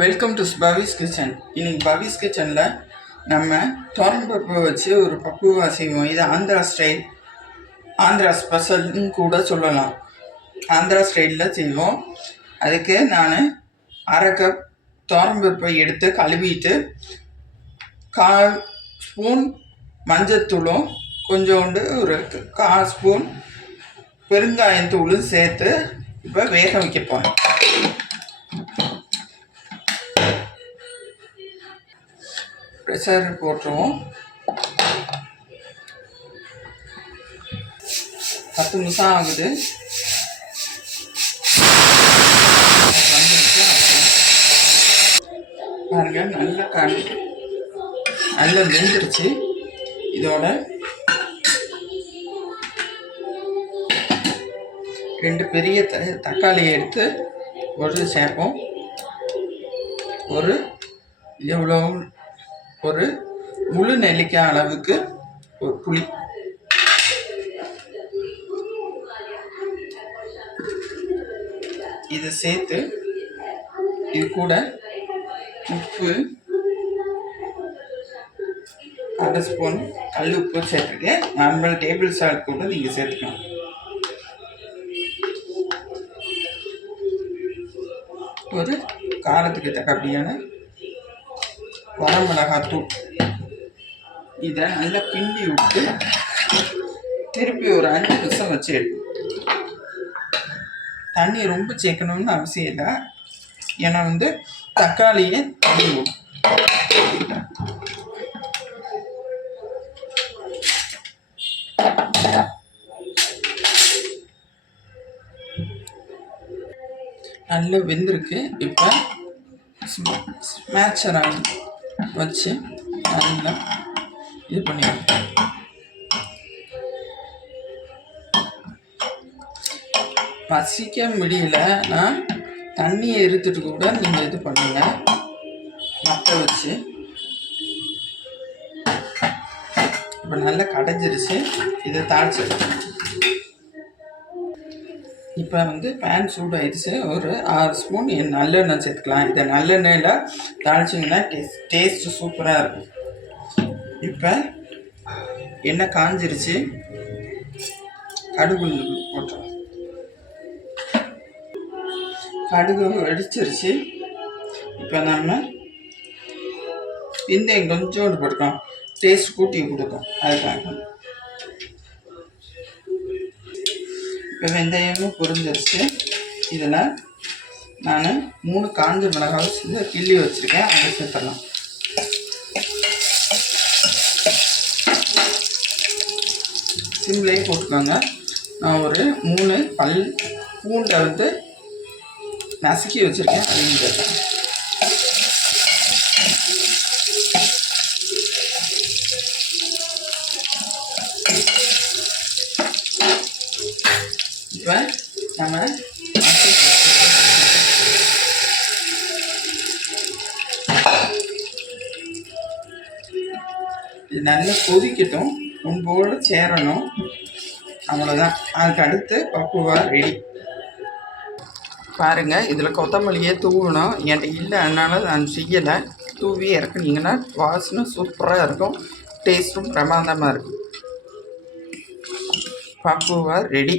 Welcome to Pavis kitchen. இன்னைக்கு பவிஸ் கிச்சனில் நம்ம பருப்பு வச்சு ஒரு பக்குவா செய்வோம். இது ஆந்திரா ஸ்டைல், ஆந்திரா ஸ்பெஷல்னு கூட சொல்லலாம். ஆந்திரா ஸ்டைலில் செய்வோம். அதுக்கு நான் அரை கப் பருப்பை எடுத்து கழுவிட்டு 1/4 ஸ்பூன் மஞ்சத்தூளும் கொஞ்சோண்டு ஒரு 1/4 ஸ்பூன் பெருங்காயத்தூளும் சேர்த்து இப்போ வேக வைக்கப்போம். ப்ரெஷர் போட்டுருவோம். 10 நிமிஷம் ஆகுது. பாருங்க, நல்லா வெந்துருச்சு. இதோட 2 பெரிய தக்காளியை எடுத்து ஒரு சேர்ப்போம். ஒரு முழு நெல்லிக்காய் அளவுக்கு ஒரு புளி, இதை சேர்த்து இது கூட உப்பு 1/2 ஸ்பூன் கல் உப்பு சேர்த்துருக்கேன். நார்மல் டேபிள் சால்ட் கூட நீங்கள் சேர்த்துக்கலாம். ஒரு காரத்துக்கு தக்கபடியான வரமிளகாத்தூள், இதை நல்லா கிண்டி விட்டு திருப்பி ஒரு 5 நிமிஷம் வச்சு எடுக்கும். தண்ணி ரொம்ப சேர்க்கணும்னு அவசியம் இல்லை, ஏன்னா தக்காளியை தண்ணி விடும். நல்லா வெந்திருக்கு. இப்போ ஸ்மேட்சரை வச்சு நல்லா இது பண்ணிடுவோம். பசிக்க முடியலன்னா தண்ணியை எடுத்துட்டு கூட நீங்கள் இது பண்ணுங்க. மற்ற வச்சு இப்போ நல்லா கடைஞ்சிருச்சு. இதை தாளிச்சு இப்போ பேன் சூடாயிடுச்சு. ஒரு 6 ஸ்பூன் நல்லெண்ணெய் சேர்த்துக்கலாம். இதை நல்லெண்ணெயில் தாளிச்சிங்கன்னா டேஸ்ட்டு சூப்பராக இருக்கும். இப்போ எண்ணெய் காஞ்சிருச்சு. கடுகு போட்டுரும். கடுகு வெடிச்சிருச்சு. இப்போ நம்ம வெந்தயம் கொஞ்சோண்டு போட்டுக்கலாம், டேஸ்ட் கூட்டி கொடுக்கும். அதுக்காக இப்போ வெந்தயமும் பொரிஞ்சிருச்சு. இதில் நான் 3 காஞ்ச மிளகாய் கிள்ளி வச்சுருக்கேன், அதை சேர்த்துடலாம். சிம்லேயே போட்டுக்கோங்க. நான் ஒரு 3 பல் பூண்டை நசுக்கி வச்சுருக்கேன், அதையும் சேர்த்தேன். இப்போ நம்ம இது நல்லா கொதிக்கட்டும், முன்போடு சேரணும். அவ்வளோதான். அதுக்கு அடுத்து பக்குவா ரெடி. பாருங்கள், இதில் கொத்தமல்லியே தூவணும். என்கிட்ட இல்லை, அதனால் நான் செய்யலை. தூவி இறக்குனீங்கன்னா வாசனை சூப்பராக இருக்கும், டேஸ்ட்டும் பிரமாதமாக இருக்கும். பக்குவா ரெடி.